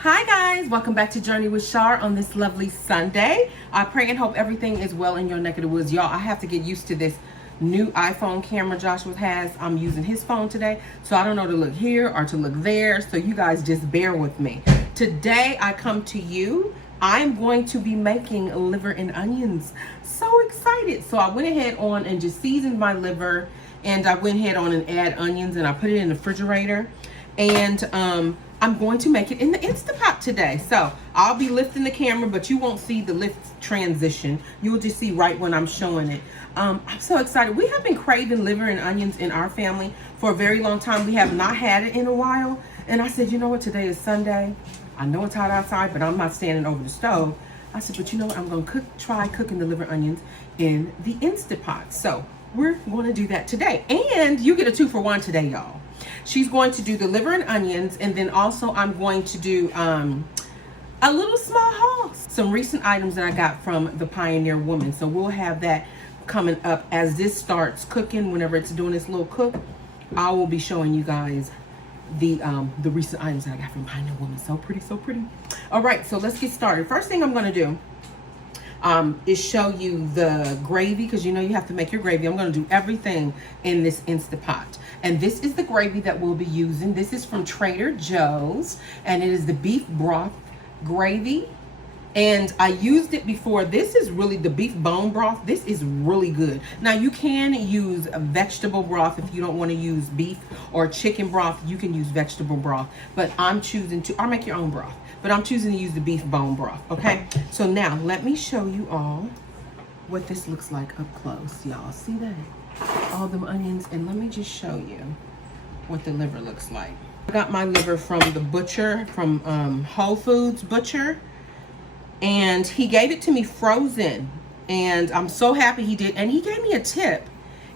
Hi guys, welcome back to Journey with Shar on this lovely Sunday. I pray and hope everything is well in your neck of the woods. Y'all, I have to get used to this new iPhone camera Joshua has. I'm using his phone today, so I don't know to look here or to look there, so you guys just bear with me. Today I come to you, I'm going to be making liver and onions. So excited. So I went ahead on and just seasoned my liver, and I went ahead on and add onions, and I put it in the refrigerator. And I'm going to make it in the Instapot today. So I'll be lifting the camera, but you won't see the lift transition. You'll just see right when I'm showing it. I'm so excited. We have been craving liver and onions in our family for a very long time. We have not had it in a while. And I said, you know what, today is Sunday. I know it's hot outside, but I'm not standing over the stove. I said, but you know what, I'm gonna try cooking the liver onions in the Instapot. So we're gonna do that today. And you get a 2-for-1 today, y'all. She's going to do the liver and onions, and then also I'm going to do a little small haul, some recent items that I got from the Pioneer Woman. So we'll have that coming up as this starts cooking. Whenever it's doing this little cook, I will be showing you guys the recent items that I got from Pioneer Woman. So pretty, so pretty. All right, so let's get started. First thing I'm going to do is show you the gravy, because you know you have to make your gravy. I'm going to do everything in this Instapot. And this is the gravy that we'll be using. This is from Trader Joe's, and it is the beef broth gravy. And I used it before. This is really the beef bone broth. This is really good. Now you can use a vegetable broth if you don't want to use beef or chicken broth. You can use vegetable broth, but I'm choosing to, or make your own broth, but I'm choosing to use the beef bone broth. Okay, so now let me show you all what this looks like up close. Y'all see that? All them onions. And let me just show you what the liver looks like. I got my liver from the butcher, from Whole Foods butcher, and he gave it to me frozen, and I'm so happy he did. And he gave me a tip.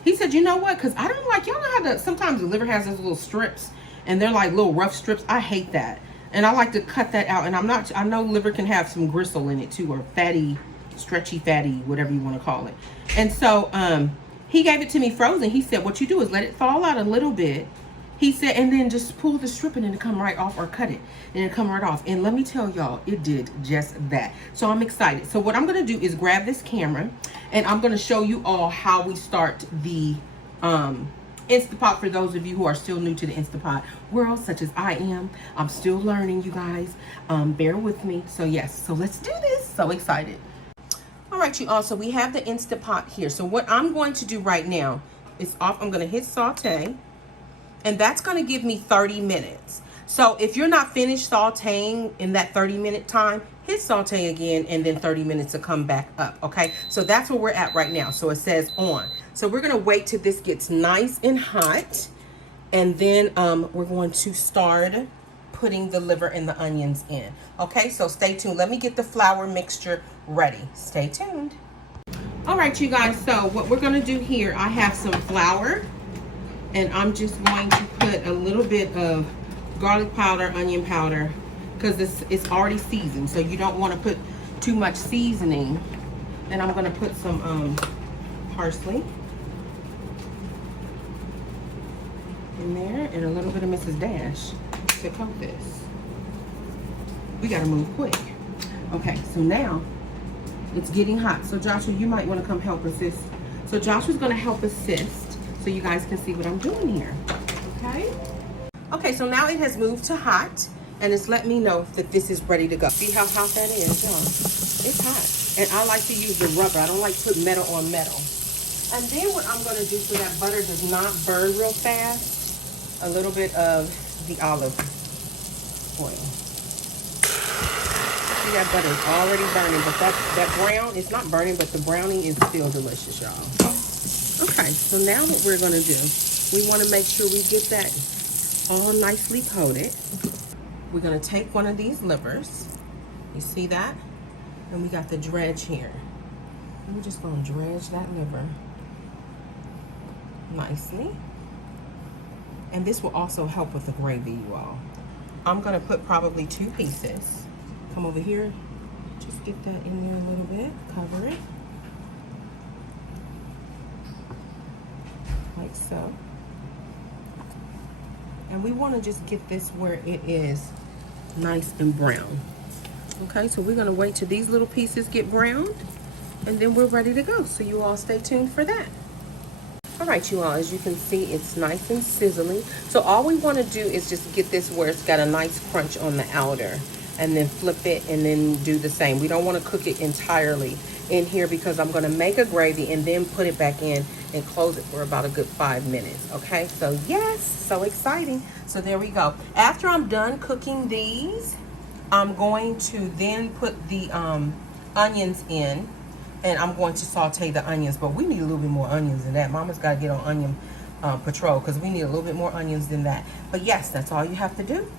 He said, you know what, because I don't like, y'all know how sometimes the liver has those little strips, and they're like little rough strips. I hate that, and I like to cut that out. And I know liver can have some gristle in it too, or fatty, stretchy fatty, whatever you want to call it. And so he gave it to me frozen. He said, what you do is let it fall out a little bit. He said, and then just pull the strip and it'll come right off, or cut it and it'll come right off. And let me tell y'all, it did just that. So I'm excited. So what I'm going to do is grab this camera, and I'm going to show you all how we start the Instapot. For those of you who are still new to the Instapot world, such as I am, I'm still learning, you guys. Bear with me. So yes, so let's do this. So excited. All right, you all, so we have the Instapot here. So what I'm going to do right now is I'm going to hit saute, and that's going to give me 30 minutes. So if you're not finished sauteing in that 30-minute time, hit saute again, and then 30 minutes will come back up, okay? So that's where we're at right now. So it says on. So we're going to wait till this gets nice and hot, and then we're going to start putting the liver and the onions in. Okay, so stay tuned. Let me get the flour mixture ready. Stay tuned. All right, you guys, so what we're going to do here, I have some flour, and I'm just going to put a little bit of garlic powder, onion powder, because it's already seasoned, so you don't want to put too much seasoning. And I'm going to put some parsley in there, and a little bit of Mrs. Dash to coat this. We got to move quick. Okay, so now it's getting hot. So Joshua, you might want to come help assist. So Joshua's going to help assist, so you guys can see what I'm doing here. Okay? Okay, so now it has moved to hot, and it's let me know that this is ready to go. See how hot that is, y'all? It's hot. And I like to use the rubber. I don't like to put metal on metal. And then what I'm going to do, so that butter does not burn real fast, a little bit of the olive oil. See, that butter is already burning, but that brown, it's not burning, but the browning is still delicious, y'all. Okay, so now what we're going to do, we want to make sure we get that all nicely coated. We're going to take one of these livers. You see that? And we got the dredge here. And we're just going to dredge that liver nicely. And this will also help with the gravy, you all. I'm going to put probably 2 pieces. Come over here. Just get that in there a little bit. Cover it. Like so. And we want to just get this where it is nice and brown. Okay, so we're gonna wait till these little pieces get browned, and then we're ready to go. So you all stay tuned for that. All right, you all, as you can see, it's nice and sizzling. So all we want to do is just get this where it's got a nice crunch on the outer, and then flip it and then do the same. We don't want to cook it entirely in here because I'm going to make a gravy and then put it back in and close it for about a good 5 minutes. Okay, so yes, so exciting. So there we go. After I'm done cooking these, I'm going to then put the onions in, and I'm going to saute the onions, but we need a little bit more onions than that. Mama's got to get on onion patrol because we need a little bit more onions than that. But yes, that's all you have to do.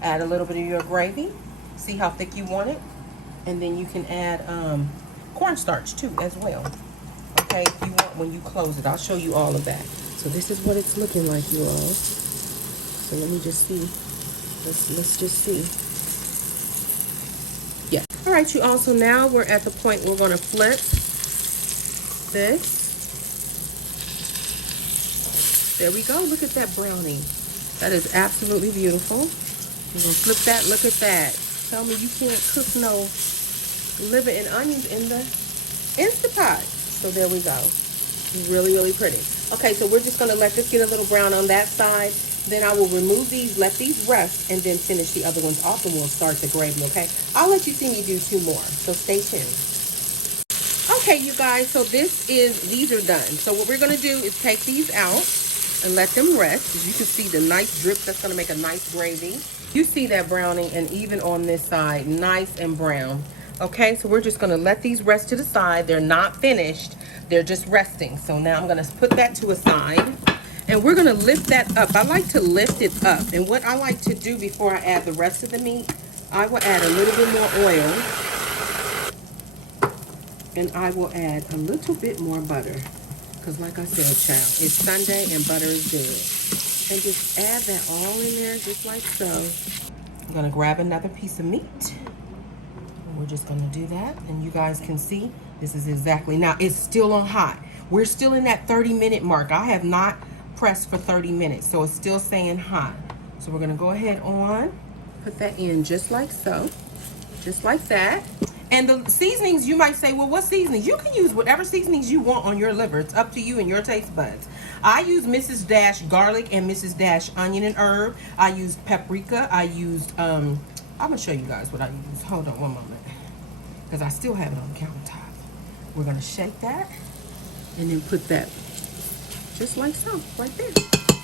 Add a little bit of your gravy. See how thick you want it. And then you can add cornstarch too as well. Okay, if you want when you close it. I'll show you all of that. So this is what it's looking like, you all. So let me just see. Let's just see. Yeah. All right, you all. So now we're at the point we're going to flip this. There we go. Look at that brownie. That is absolutely beautiful. We're going to flip that. Look at that. Tell me you can't cook no liver and onions in the Instapot. So there we go. Really, really pretty. Okay, so we're just going to let this get a little brown on that side. Then I will remove these, let these rest, and then finish the other ones off, and we'll start the gravy, okay? I'll let you see me do 2 more, so stay tuned. Okay, you guys, so these are done. So what we're going to do is take these out and let them rest. As you can see, the nice drip, that's going to make a nice gravy. You see that browning, and even on this side, nice and brown. Okay, so we're just going to let these rest to the side. They're not finished. They're just resting. So now I'm going to put that to a side. And we're going to lift that up. I like to lift it up. And what I like to do before I add the rest of the meat, I will add a little bit more oil. And I will add a little bit more butter. Because like I said, child, it's Sunday and butter is good. And just add that all in there just like so. I'm going to grab another piece of meat. And we're just going to do that. And you guys can see this is exactly. Now, it's still on hot. We're still in that 30-minute mark. I have not pressed for 30 minutes, so it's still saying hot. So we're gonna go ahead on, put that in just like so, just like that. And the seasonings, you might say, well, what seasonings? You can use whatever seasonings you want on your liver. It's up to you and your taste buds. I use Mrs. Dash garlic and Mrs. Dash onion and herb. I used paprika. I used, I'm gonna show you guys what I use. Hold on one moment, because I still have it on the countertop. We're gonna shake that and then put that just like so, right there,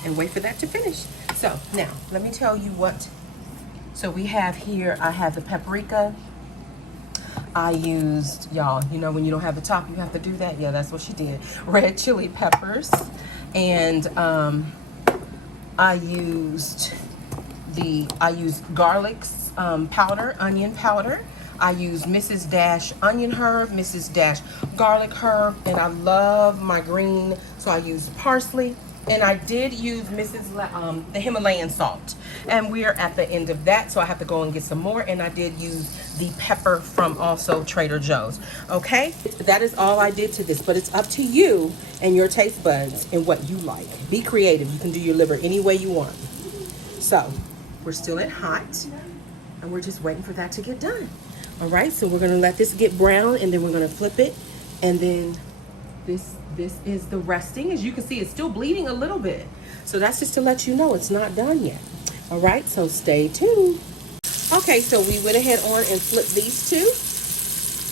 and wait for that to finish. So now, let me tell you what. So we have here, I have the paprika. I used, y'all, you know when you don't have the top, you have to do that. Yeah, that's what she did. Red chili peppers. And I used garlic's powder, onion powder. I used Mrs. Dash onion herb, Mrs. Dash garlic herb, and I love my green, so I used parsley. And I did use the Himalayan salt. And we're at the end of that, so I have to go and get some more. And I did use the pepper from also Trader Joe's. Okay, that is all I did to this, but it's up to you and your taste buds and what you like. Be creative. You can do your liver any way you want. So we're still at hot, and we're just waiting for that to get done. All right, so we're gonna let this get brown, and then we're gonna flip it, and then this is the resting. As you can see, it's still bleeding a little bit. So that's just to let you know it's not done yet. All right, so stay tuned. Okay, so we went ahead on and flipped these two,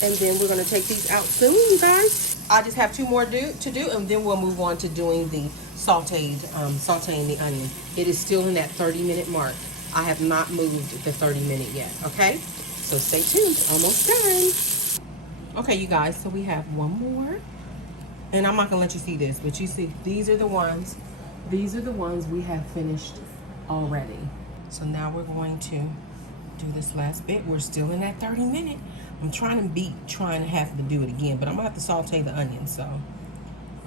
and then we're gonna take these out soon, you guys. I just have 2 more to do, and then we'll move on to doing the sauteing the onion. It is still in that 30-minute mark. I have not moved the 30-minute yet, okay? So stay tuned, almost done. Okay, you guys, so we have 1 more. And I'm not gonna let you see this, but you see, these are the ones we have finished already. So now we're going to do this last bit. We're still in that 30-minute. I'm trying to have to do it again, but I'm gonna have to saute the onions, so.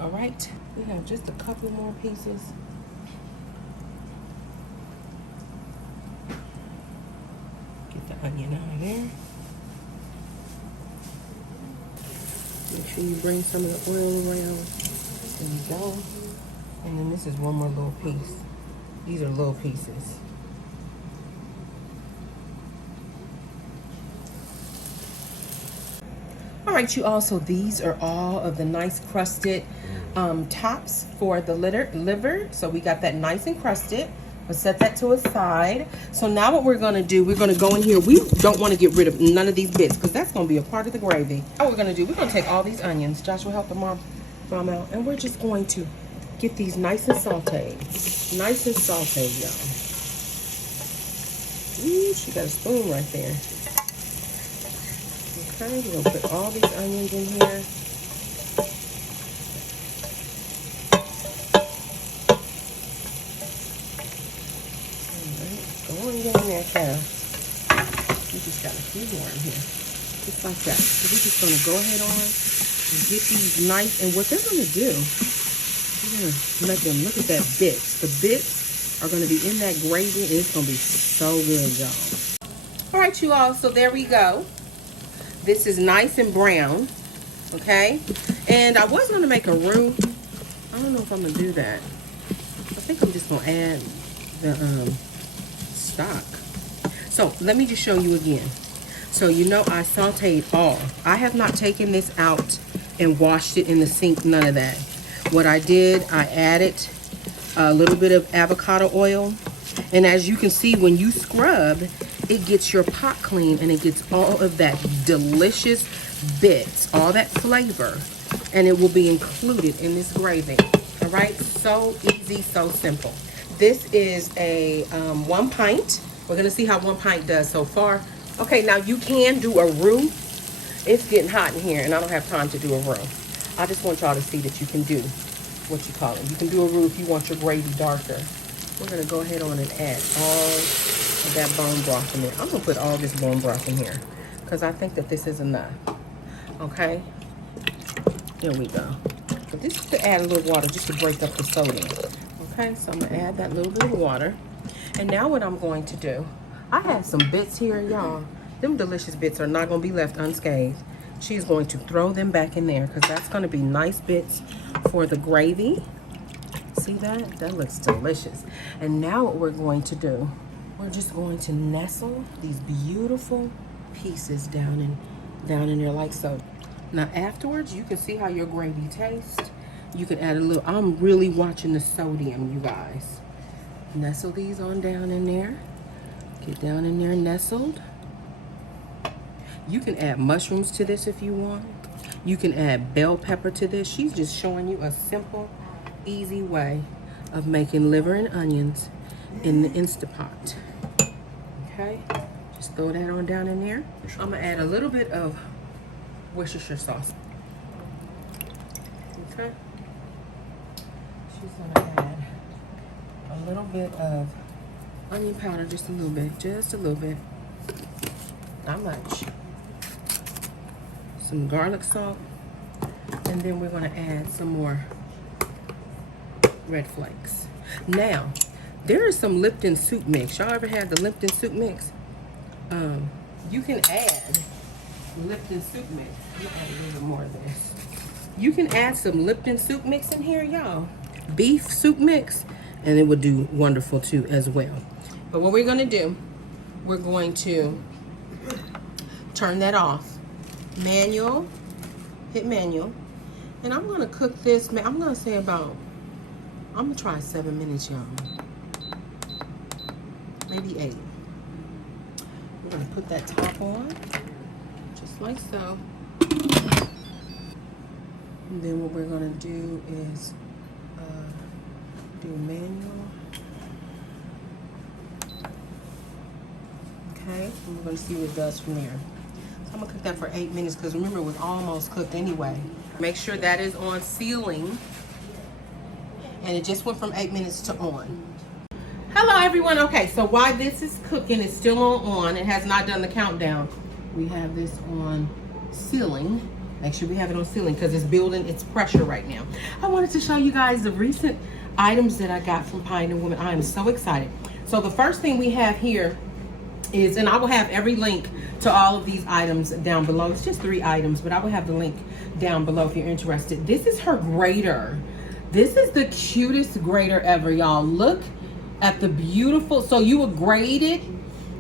All right, we have just a couple more pieces. Get the onion out of there. Make sure you bring some of the oil around. There you go. And then this is 1 more little piece. These are little pieces. right, you all, so these are all of the nice crusted tops for the liver. So we got that nice and crusted. We'll set that to a side. So now what we're gonna do, we're gonna go in here. We don't wanna get rid of none of these bits because that's gonna be a part of the gravy. What we're gonna do, we're gonna take all these onions. Josh will help the mom out. And we're just going to get these nice and sauteed. Nice and sauteed, y'all. Ooh, she got a spoon right there. Okay, we're gonna put all these onions in here. Go on, get in there, Cal. We just got a few more in here. Just like that. So we're just gonna go ahead on and get these nice, and what they're gonna do, we're gonna let them look at that bits. The bits are gonna be in that gravy, and it's gonna be so good, y'all. All right, you all, so there we go. This is nice and brown, okay? And I was gonna make a roux. I don't know if I'm gonna do that. I think I'm just gonna add the stock. So let me just show you again. So you know I sauteed all. I have not taken this out and washed it in the sink, none of that. What I did, I added a little bit of avocado oil. And as you can see, when you scrub, it gets your pot clean and it gets all of that delicious bits, all that flavor, and it will be included in this gravy. All right, so easy, so simple. This is a 1 pint. We're gonna see how 1 pint does so far. Okay, now you can do a roux. It's getting hot in here and I don't have time to do a roux. I just want y'all to see that you can do what you call it. You can do a roux if you want your gravy darker. We're gonna go ahead on and add all of that bone broth in there. I'm gonna put all this bone broth in here because I think that this is enough. Okay, here we go. So this is to add a little water just to break up the sodium. Okay, so I'm gonna add that little bit of water. And now what I'm going to do, I have some bits here, y'all. Them delicious bits are not gonna be left unscathed. She's going to throw them back in there because that's gonna be nice bits for the gravy. See that? That looks delicious. And now what we're going to do, we're just going to nestle these beautiful pieces down in there like so. Now afterwards, you can see how your gravy tastes. You can add a little, I'm really watching the sodium, you guys. Nestle these on down in there. Get down in there nestled. You can add mushrooms to this if you want. You can add bell pepper to this. She's just showing you a simple, easy way of making liver and onions in the Instapot. Okay, just throw that on down in there. I'm gonna add a little bit of Worcestershire sauce. Okay, she's gonna add a little bit of onion powder, just a little bit, not much. Some garlic salt, and then we're gonna add some more red flakes. Now, there is some Lipton soup mix. Y'all ever had the Lipton soup mix? You can add Lipton soup mix. Let me add a little bit more of this. You can add some Lipton soup mix in here, y'all. Beef soup mix, and it would do wonderful too as well. But what we're gonna do, we're going to turn that off. Manual, hit manual. And I'm gonna cook this, I'm gonna say about, I'm gonna try 7 minutes, y'all. Maybe 8. We're gonna put that top on, just like so. And then what we're gonna do is do manual. Okay, and we're gonna see what it does from there. So I'm gonna cook that for 8 minutes because remember it was almost cooked anyway. Make sure that is on sealing. And it just went from 8 minutes to on. Hello everyone. Okay, so while this is cooking, it's still on. It has not done the countdown. We have this on sealing. Make sure we have it on sealing because it's building its pressure right now. I wanted to show you guys the recent items that I got from Pioneer Woman. I am so excited. So the first thing we have here is, and I will have every link to all of these items down below. It's just 3 items, but I will have the link down below if you're interested. This is her grater. This is the cutest grater ever, y'all. Look at the beautiful, so you would grate it,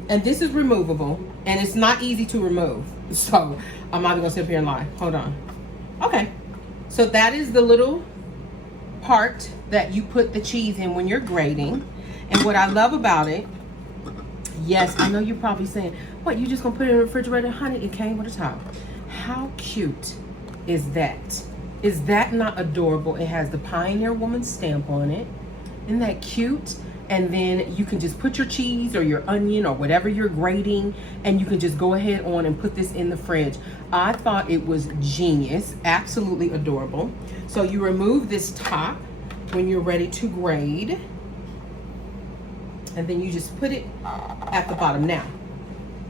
and this is removable, and it's not easy to remove. So I'm not even gonna sit up here and lie. Hold on. Okay, so that is the little part that you put the cheese in when you're grating. And what I love about it, yes, I know you're probably saying, what, you just gonna put it in the refrigerator? Honey, it came with a top. How cute is that? Is that not adorable? It has the Pioneer Woman stamp on it. Isn't that cute? And then you can just put your cheese or your onion or whatever you're grating, and you can just go ahead on and put this in the fridge. I thought it was genius, absolutely adorable. So you remove this top when you're ready to grate, and then you just put it at the bottom. Now,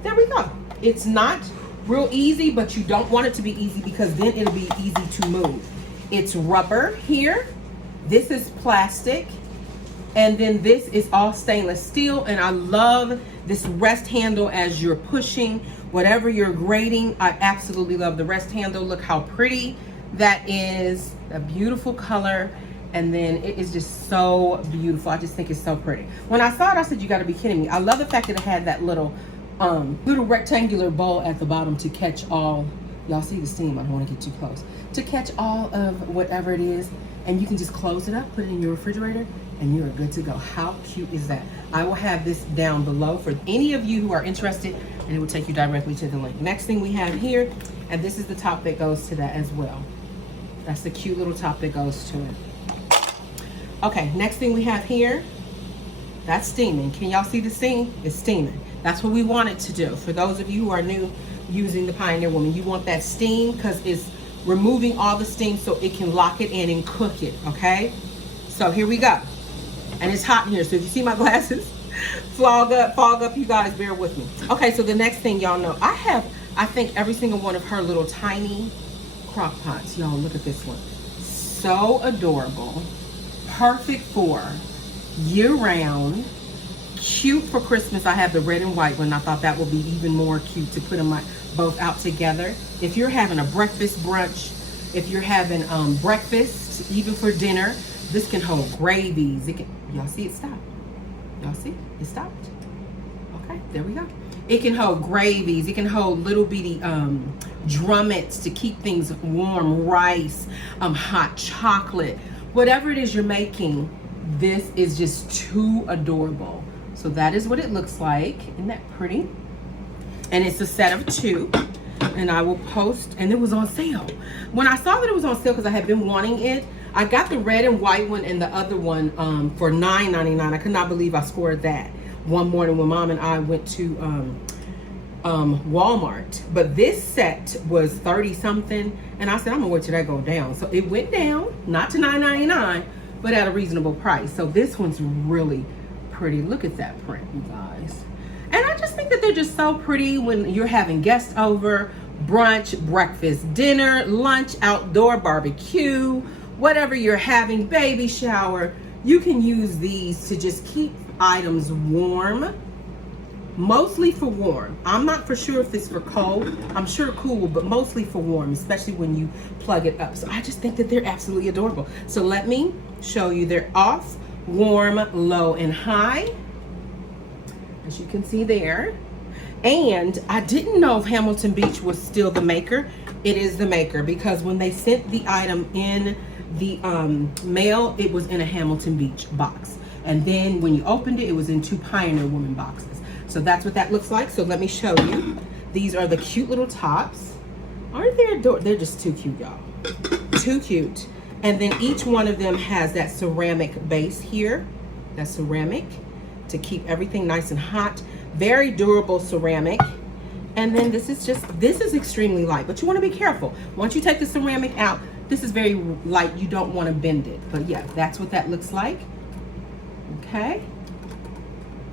there we go. It's not real easy, but you don't want it to be easy because then it'll be easy to move. It's rubber here. This is plastic. And then this is all stainless steel. And I love this rest handle as you're pushing whatever you're grating. I absolutely love the rest handle. Look how pretty that is. A beautiful color. And then it is just so beautiful. I just think it's so pretty. When I saw it, I said, you gotta be kidding me. I love the fact that it had that little rectangular bowl at the bottom to catch all, y'all see the steam, I don't wanna get too close, to catch all of whatever it is. And you can just close it up, put it in your refrigerator, and you are good to go. How cute is that? I will have this down below for any of you who are interested, and it will take you directly to the link. Next thing we have here, and this is the top that goes to that as well. That's the cute little top that goes to it. Okay, next thing we have here, that's steaming. Can y'all see the steam? It's steaming. That's what we want it to do. For those of you who are new using the Pioneer Woman, you want that steam because it's removing all the steam so it can lock it in and cook it, okay? So here we go. And it's hot in here, so if you see my glasses fog up, you guys bear with me. Okay, so the next thing y'all know, I think every single one of her little tiny crock pots. Y'all look at this one. So adorable. Perfect for year-round. Cute for Christmas. I have the red and white one. I thought that would be even more cute to put them both out together. If you're having a breakfast brunch, if you're having breakfast, even for dinner, this can hold gravies. Y'all see it stopped? Y'all see? It stopped. Okay, there we go. It can hold gravies. It can hold little bitty drumettes to keep things warm, rice, hot chocolate. Whatever it is you're making, this is just too adorable. So that is what it looks like. Isn't that pretty? And it's a set of 2. And I will post, and it was on sale. When I saw that it was on sale, because I had been wanting it, I got the red and white one and the other one for $9.99. I could not believe I scored that one morning when Mom and I went to Walmart. But this set was 30 something, and I said, I'm gonna wait till that go down. So it went down, not to $9.99, but at a reasonable price. So this one's really pretty. Look at that print, you guys. And I just think that they're just so pretty when you're having guests over, brunch, breakfast, dinner, lunch, outdoor barbecue, whatever you're having, baby shower. You can use these to just keep items warm, mostly for warm. I'm not for sure if it's for cold. I'm sure cool, but mostly for warm, especially when you plug it up. So I just think that they're absolutely adorable. So let me show you. They're off, warm, low, and high, as you can see there. And I didn't know if Hamilton Beach was still the maker. It is the maker, because when they sent the item in the mail, it was in a Hamilton Beach box. And then when you opened it, it was in 2 Pioneer Woman boxes. So that's what that looks like. So let me show you. These are the cute little tops. Aren't they adorable? They're just too cute, y'all. Too cute. And then each one of them has that ceramic base here. That's ceramic to keep everything nice and hot. Very durable ceramic. And then this is extremely light, but you want to be careful. Once you take the ceramic out, this is very light. You don't want to bend it. But yeah, that's what that looks like. Okay.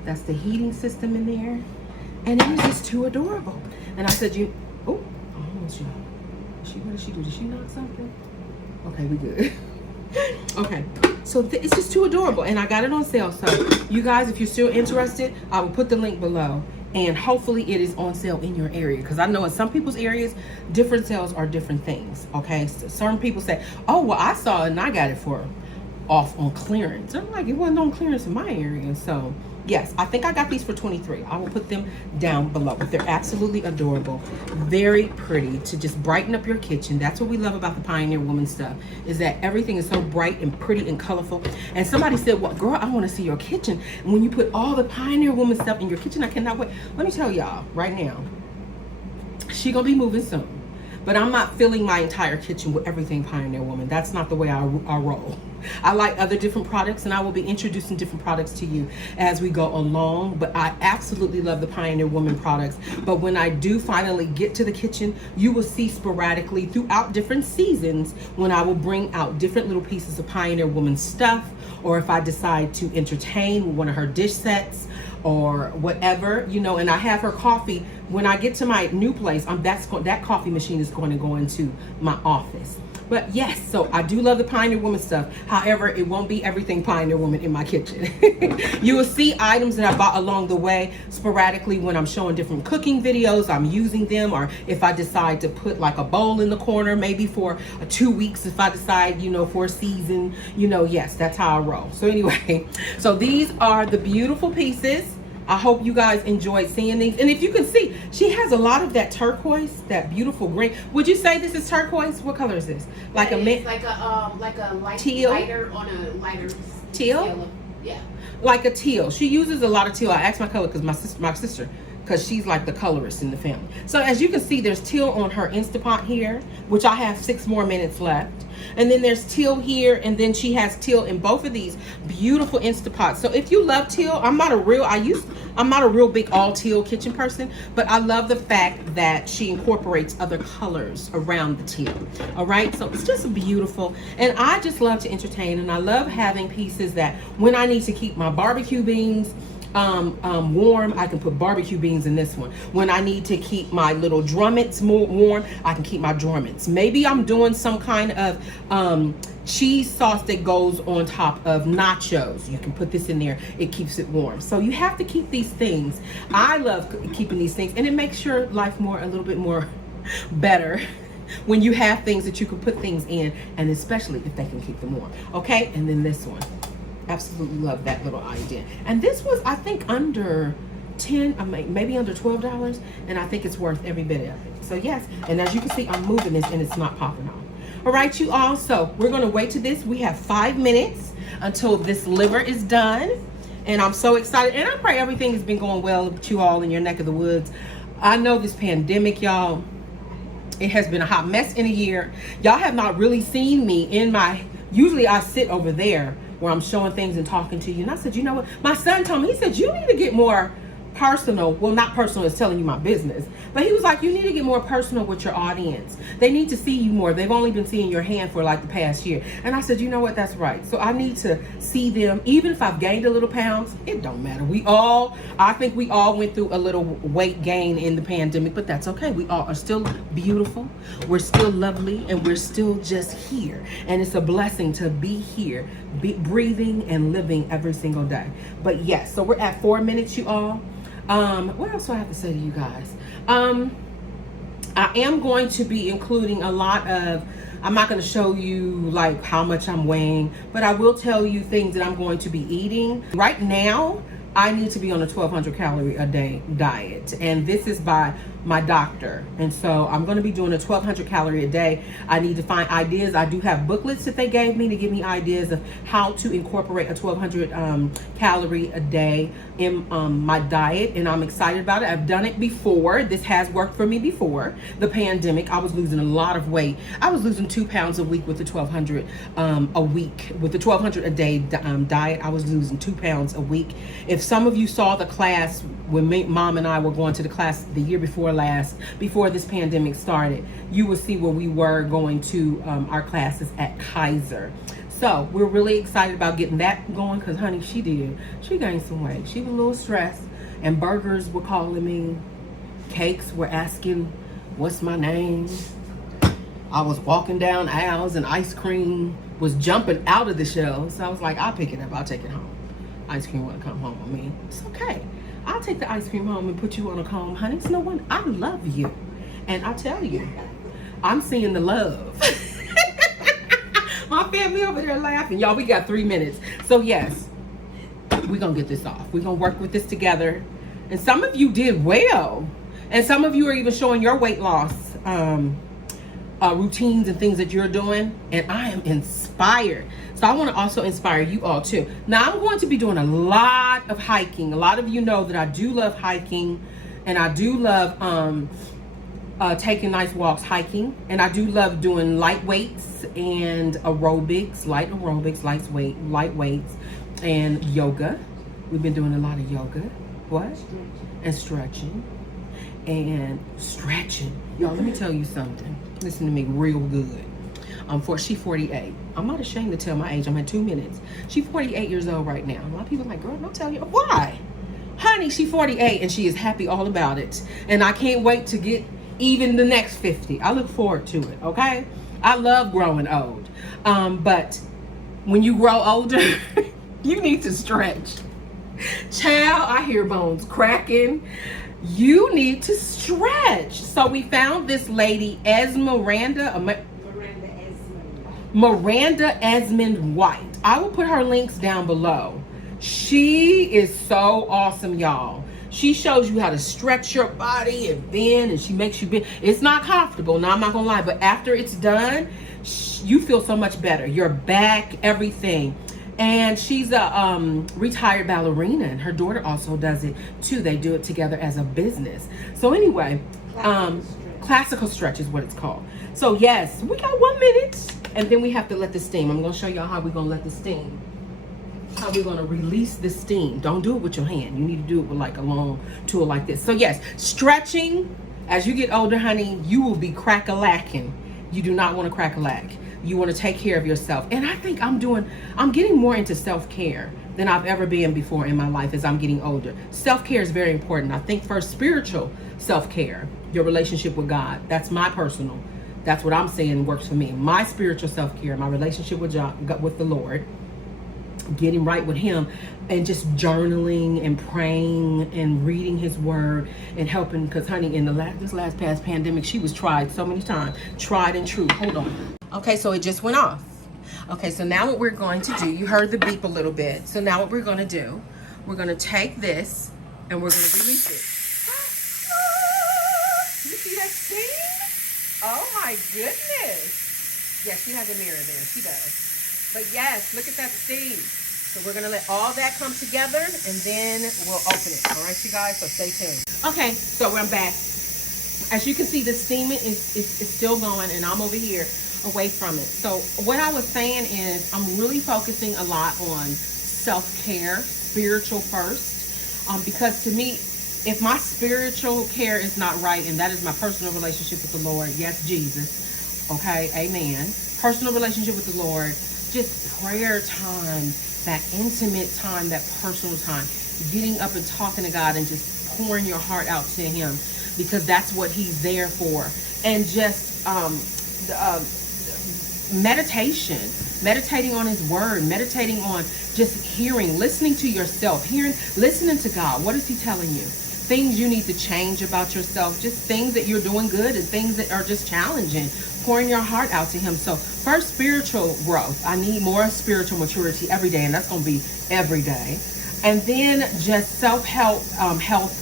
That's the heating system in there. And it is just too adorable. And I said, oh, almost, y'all. What did she do? Did she knock something? Okay, we good. Okay, so it's just too adorable, and I got it on sale. So you guys, if you're still interested, I will put the link below, and hopefully it is on sale in your area, because I know in some people's areas different sales are different things. Okay, so certain people say, oh well, I saw it and I got it for off on clearance. I'm like, it wasn't on clearance in my area. So yes, I think I got these for $23. I will put them down below, but they're absolutely adorable. Very pretty to just brighten up your kitchen. That's what we love about the Pioneer Woman stuff, is that everything is so bright and pretty and colorful. And somebody said, well, girl, I want to see your kitchen. And when you put all the Pioneer Woman stuff in your kitchen, I cannot wait. Let me tell y'all right now, she gonna be moving soon. But I'm not filling my entire kitchen with everything Pioneer Woman. That's not the way I roll. I like other different products, and I will be introducing different products to you as we go along. But I absolutely love the Pioneer Woman products. But when I do finally get to the kitchen, you will see sporadically throughout different seasons when I will bring out different little pieces of Pioneer Woman stuff, or if I decide to entertain with one of her dish sets or whatever, you know. And I have her coffee. When I get to my new place, that coffee machine is going to go into my office. But yes, so I do love the Pioneer Woman stuff. However, it won't be everything Pioneer Woman in my kitchen. You will see items that I bought along the way sporadically when I'm showing different cooking videos. I'm using them, or if I decide to put like a bowl in the corner, maybe for 2 weeks, if I decide, you know, for a season, you know, yes, that's how I roll. So anyway, so these are the beautiful pieces. I hope you guys enjoyed seeing these. And if you can see, she has a lot of that turquoise, that beautiful green. Would you say this is turquoise? What color is this? Like it's like a light teal? Lighter on a lighter teal? Yeah. Like a teal. She uses a lot of teal. I asked my color because my sister, because she's like the colorist in the family. So as you can see, there's teal on her Instapot here, which I have 6 more minutes left. And then there's teal here, and then she has teal in both of these beautiful Instapots. So if you love teal, I'm not a real big all teal kitchen person, but I love the fact that she incorporates other colors around the teal. All right, so it's just beautiful. And I just love to entertain, and I love having pieces that when I need to keep my barbecue beans warm, I can put barbecue beans in this one. When I need to keep my little drumettes more warm, I can keep my drumettes. Maybe I'm doing some kind of cheese sauce that goes on top of nachos. You can put this in there. It keeps it warm. So you have to keep these things. I love keeping these things, and it makes your life a little bit more better when you have things that you can put things in, and especially if they can keep them warm. Okay, and then this one. Absolutely love that little idea. And this was, I think, under 10, maybe under $12, and I think it's worth every bit of it. So yes, and as you can see, I'm moving this and it's not popping off. All right, you all, so we're gonna wait to this. We have 5 minutes until this liver is done, and I'm so excited. And I pray everything has been going well with you all in your neck of the woods. I know this pandemic, y'all, it has been a hot mess in a year. Y'all have not really seen me in usually I sit over there where I'm showing things and talking to you. And I said, you know what? My son told me, he said, you need to get more personal. Well, not personal as telling you my business, but he was like, you need to get more personal with your audience. They need to see you more. They've only been seeing your hand for like the past year. And I said, you know what? That's right. So I need to see them. Even if I've gained a little pounds, it don't matter. I think we all went through a little weight gain in the pandemic, but that's okay. We all are still beautiful. We're still lovely, and we're still just here. And it's a blessing to be here, breathing and living every single day. But yes, so we're at 4 minutes, you all. What else do I have to say to you guys? I am going to be including a lot of, I'm not going to show you like how much I'm weighing, but I will tell you things that I'm going to be eating. Right now, I need to be on a 1,200 calorie a day diet, and this is by my doctor. And so I'm going to be doing a 1,200 calorie a day. I need to find ideas. I do have booklets that they gave me to give me ideas of how to incorporate a 1,200 calorie a day in my diet, and I'm excited about it. I've done it before. This has worked for me before the pandemic. I was losing a lot of weight. I was losing 2 pounds a week with the 1,200 a week. With the 1,200 a day diet, I was losing 2 pounds a week. If some of you saw the class when Mom and I were going to the class the year before this pandemic started, you will see where we were going to our classes at Kaiser. So we're really excited about getting that going, because honey, she gained some weight. She was a little stressed, and burgers were calling me, cakes were asking what's my name. I was walking down aisles and ice cream was jumping out of the shelves. So I was like, I'll pick it up, I'll take it home. Ice cream wouldn't come home with me. It's okay. I'll take the ice cream home and put you on a comb, honey. It's no one. I love you. And I tell you, I'm seeing the love. My family over there laughing. Y'all, we got 3 minutes. So yes, we're going to get this off. We're going to work with this together. And some of you did well. And some of you are even showing your weight loss routines and things that you're doing. And I am inspired. So I want to also inspire you all too. Now I'm going to be doing a lot of hiking. A lot of you know that I do love hiking. And I do love taking nice walks hiking. And I do love doing light weights and aerobics, light weights, and yoga. We've been doing a lot of yoga. What? And stretching. And stretching. Y'all, let me tell you something. Listen to me real good. She's 48. I'm not ashamed to tell my age. I'm at 2 minutes. She's 48 years old right now. A lot of people are like, girl, don't tell you. Why? Honey, she's 48 and she is happy all about it. And I can't wait to get even the next 50. I look forward to it, okay? I love growing old. But when you grow older, you need to stretch. Child, I hear bones cracking. You need to stretch. So we found this lady, Miranda Esmonde-White. I will put her links down below. She is so awesome, y'all. She shows you how to stretch your body and bend, and she makes you bend. It's not comfortable, now I'm not gonna lie, but after it's done, you feel so much better. Your back, everything. And she's a retired ballerina, and her daughter also does it too. They do it together as a business. So anyway, classical stretch is what it's called. So yes, we got 1 minute, and then we have to let the steam. I'm gonna show y'all how we're gonna let the steam. How we're going to release the steam. Don't do it with your hand. You need to do it with like a long tool like this. So yes, stretching. As you get older, honey, you will be crack-a-lacking. You do not want to crack-a-lack. You want to take care of yourself. And I think I'm getting more into self-care than I've ever been before in my life as I'm getting older. Self-care is very important. I think first, spiritual self-care, your relationship with God. That's what I'm saying works for me. My spiritual self-care, my relationship with the Lord, getting right with him, and just journaling and praying and reading his word and helping, because honey, in this last past pandemic, she was tried so many times, tried and true. Hold on. Okay, so it just went off. Okay, so now what we're going to do, you heard the beep a little bit. So now what we're going to do, we're going to take this and we're going to release it. You see that steam? Oh my goodness. Yes, she has a mirror there. She does. But yes, look at that steam. So we're going to let all that come together, and then we'll open it. All right, you guys, so stay tuned. Okay, so I'm back. As you can see, the steam is still going, and I'm over here away from it. So what I was saying is I'm really focusing a lot on self-care, spiritual first, because to me, if my spiritual care is not right, and that is my personal relationship with the Lord, yes, Jesus, okay, amen, personal relationship with the Lord, just prayer time, that intimate time, that personal time, getting up and talking to God and just pouring your heart out to him, because that's what he's there for. And just meditating on his word, meditating on just hearing, listening to yourself, listening to God. What is he telling you? Things you need to change about yourself, just things that you're doing good and things that are just challenging, pouring your heart out to him. So first, spiritual growth. I need more spiritual maturity every day, and that's going to be every day. And then just self-help, health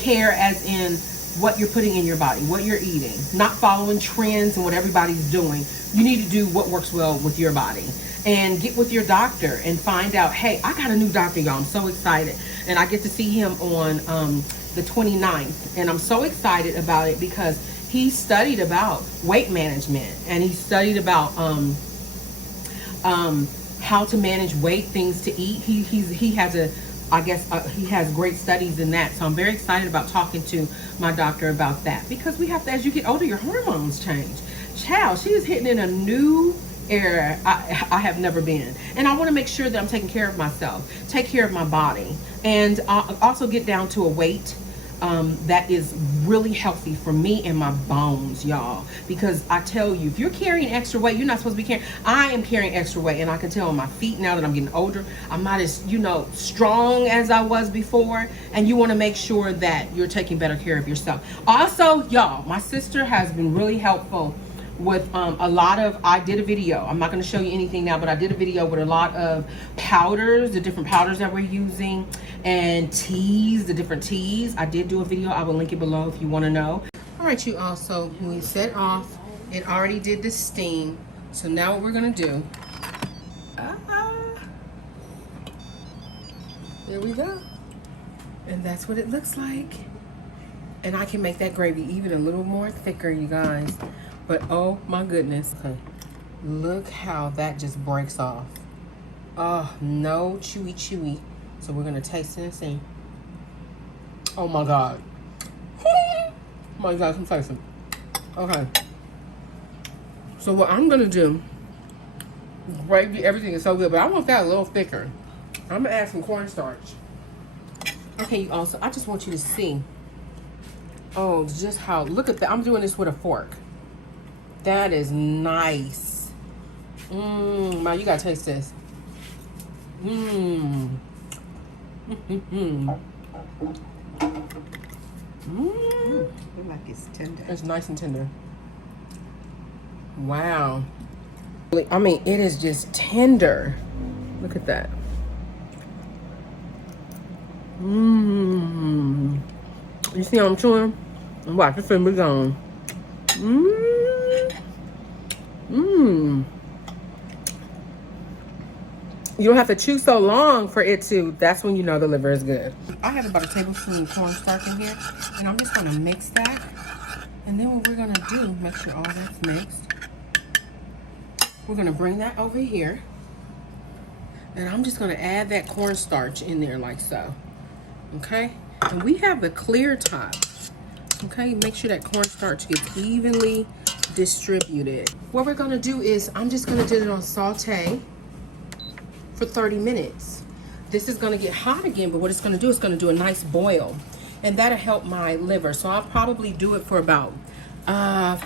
care, as in what you're putting in your body, what you're eating, not following trends and what everybody's doing. You need to do what works well with your body, and get with your doctor and find out, hey, I got a new doctor, y'all. I'm so excited. And I get to see him on the 29th. And I'm so excited about it because he studied about weight management, and he studied about how to manage weight, things to eat. He has great studies in that. So I'm very excited about talking to my doctor about that, because we have to, as you get older, your hormones change. Child, she is hitting in a new era I have never been, and I want to make sure that I'm taking care of myself, take care of my body, and also get down to a weight that is really healthy for me and my bones, y'all. Because I tell you, if you're carrying extra weight, you're not supposed to be carrying. I am carrying extra weight, and I can tell on my feet now that I'm getting older, I'm not as, strong as I was before. And you want to make sure that you're taking better care of yourself. Also, y'all, my sister has been really helpful with a lot of, I did a video. I'm not going to show you anything now, but I did a video with a lot of powders, the different powders that we're using, and teas, the different teas. I did do a video. I will link it below if you want to know. All right, you all. So when we set off, it already did the steam. So now what we're going to do, there we go. And that's what it looks like. And I can make that gravy even a little more thicker, you guys. But oh my goodness. Okay. Look how that just breaks off. Oh, no chewy. So we're gonna taste it and see. Oh my God. Oh my God, I'm tasting. Okay. So what I'm gonna do, gravy, everything is so good, but I want that a little thicker. I'm gonna add some cornstarch. Okay, you also, I just want you to see. Oh, just how, look at that. I'm doing this with a fork. That is nice. Wow, you gotta taste this. Feel like it's tender. It's nice and tender. Wow. I mean, it is just tender. Look at that. You see how I'm chewing? Watch, it's finna be gone. You don't have to chew so long for it to, that's when you know the liver is good. I have about a tablespoon of cornstarch in here, and I'm just gonna mix that. And then what we're gonna do, make sure all that's mixed. We're gonna bring that over here. And I'm just gonna add that cornstarch in there like so. Okay? And we have the clear top. Okay, make sure that cornstarch gets evenly distributed. What we're gonna do is, I'm just gonna do it on saute for 30 minutes. This is gonna get hot again, but what it's gonna do is gonna do a nice boil. And that'll help my liver. So I'll probably do it for about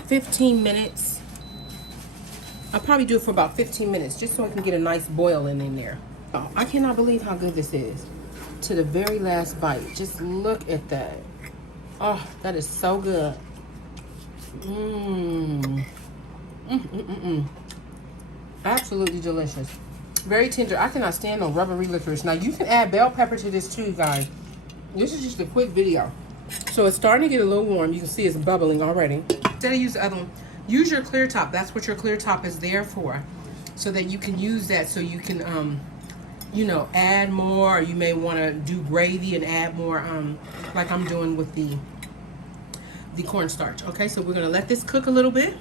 15 minutes. I'll probably do it for about 15 minutes, just so I can get a nice boil in there. Oh, I cannot believe how good this is. To the very last bite. Just look at that. Oh, that is so good. Absolutely delicious. Very tender. I cannot stand on rubbery licorice. Now you can add bell pepper to this too, guys. This is just a quick video. So it's starting to get a little warm. You can see it's bubbling already. Instead of use the other one, use your clear top. That's what your clear top is there for. So that you can use that so you can you know, add more, or you may want to do gravy and add more, like I'm doing with the cornstarch. Okay, so we're gonna let this cook a little bit.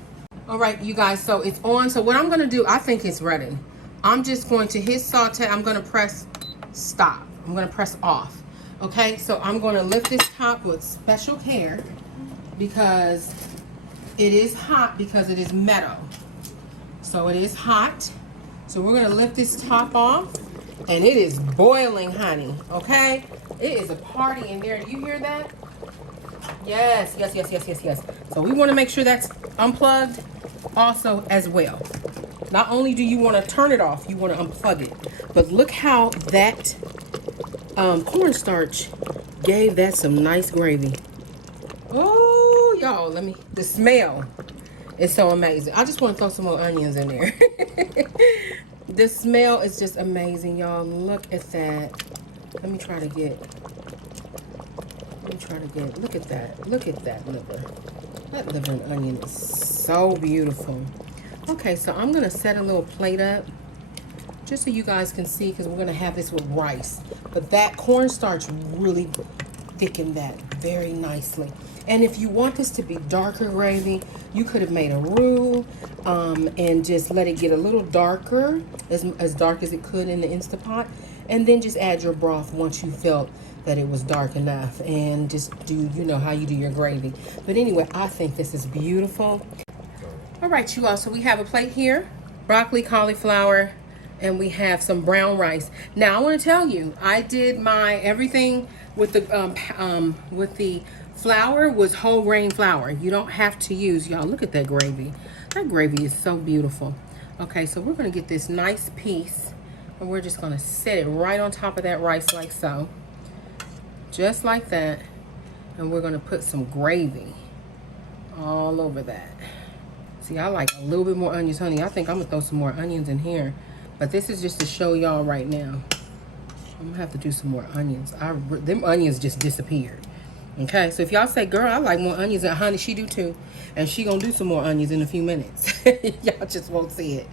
All right, you guys, so it's on. So what I'm gonna do, I think it's ready. I'm just going to hit saute. I'm gonna press stop. I'm gonna press off. Okay, so I'm gonna lift this top with special care because it is hot, because it is metal. So it is hot. So we're gonna lift this top off. And it is boiling, honey, okay? It is a party in there. Do you hear that? Yes. So we want to make sure that's unplugged also as well. Not only do you want to turn it off, you want to unplug it. But look how that cornstarch gave that some nice gravy. Oh, y'all, the smell is so amazing. I just want to throw some more onions in there. The smell is just amazing, y'all. Look at that. Let me try to get, look at that. Look at that liver. That liver and onion is so beautiful. Okay, so I'm gonna set a little plate up just so you guys can see, because we're gonna have this with rice. But that cornstarch really thickened that very nicely. And if you want this to be darker gravy, you could have made a roux and just let it get a little darker, as dark as it could in the Instant Pot. And then just add your broth once you felt that it was dark enough. And just do, you know, how you do your gravy. But anyway, I think this is beautiful. All right, you all, so we have a plate here. Broccoli, cauliflower, and we have some brown rice. Now, I want to tell you, I did my everything with the flour was whole grain flour. You don't have to use, y'all, look at that gravy. That gravy is so beautiful. Okay, so we're gonna get this nice piece and we're just gonna set it right on top of that rice like so. Just like that. And we're gonna put some gravy all over that. See, I like a little bit more onions, honey. I think I'm gonna throw some more onions in here. But this is just to show y'all right now. I'm gonna have to do some more onions. Them onions just disappeared. Okay, so if y'all say, girl, I like more onions, and honey, she do too. And she gonna do some more onions in a few minutes. Y'all just won't see it.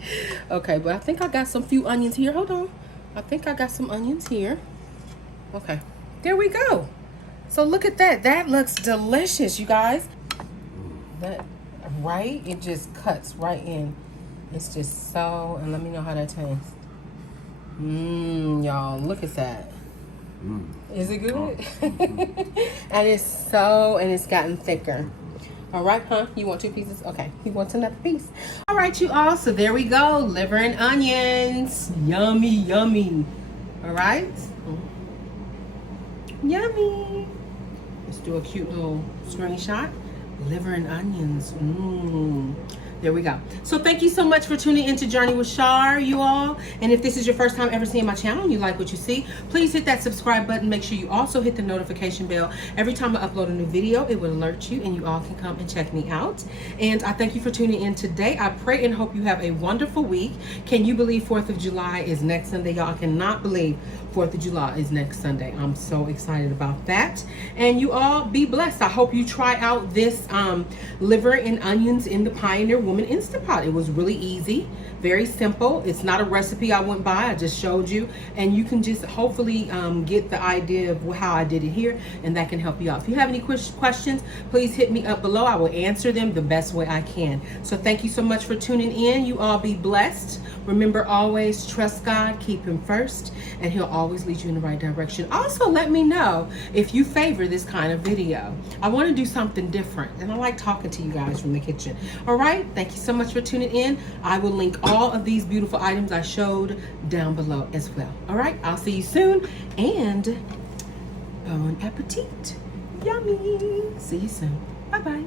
Okay, but I think I got some few onions here. Hold on. I think I got some onions here. Okay, there we go. So look at that. That looks delicious, you guys. That, right? It just cuts right in. It's just so, and let me know how that tastes. Y'all, look at that. Is it good? And it's gotten thicker. All right, huh? You want 2 pieces? Okay, he wants another piece. All right, you all, so there we go. Liver and onions. Yummy, yummy. All right. Yummy. Let's do a cute little screenshot. Liver and onions. There we go. So thank you so much for tuning into Journey with Shar, you all. And if this is your first time ever seeing my channel and you like what you see, please hit that subscribe button. Make sure you also hit the notification bell. Every time I upload a new video, it will alert you and you all can come and check me out. And I thank you for tuning in today. I pray and hope you have a wonderful week. Can you believe 4th of July is next Sunday? Y'all, I cannot believe 4th of July is next Sunday. I'm so excited about that. And you all be blessed. I hope you try out this liver and onions in the Pioneer Woman Instant Pot. It was really easy, very simple. It's not a recipe I went by. I just showed you, and you can just hopefully get the idea of how I did it here, and that can help you out. If you have any questions, please hit me up below. I will answer them the best way I can. So thank you so much for tuning in. You all be blessed. Remember, always trust God, keep him first, and he'll always lead you in the right direction. Also, let me know if you favor this kind of video. I want to do something different, and I like talking to you guys from the kitchen. All right, thank you so much for tuning in. I will link all of these beautiful items I showed down below as well. All right, I'll see you soon, and bon appetit. Yummy. See you soon. Bye-bye.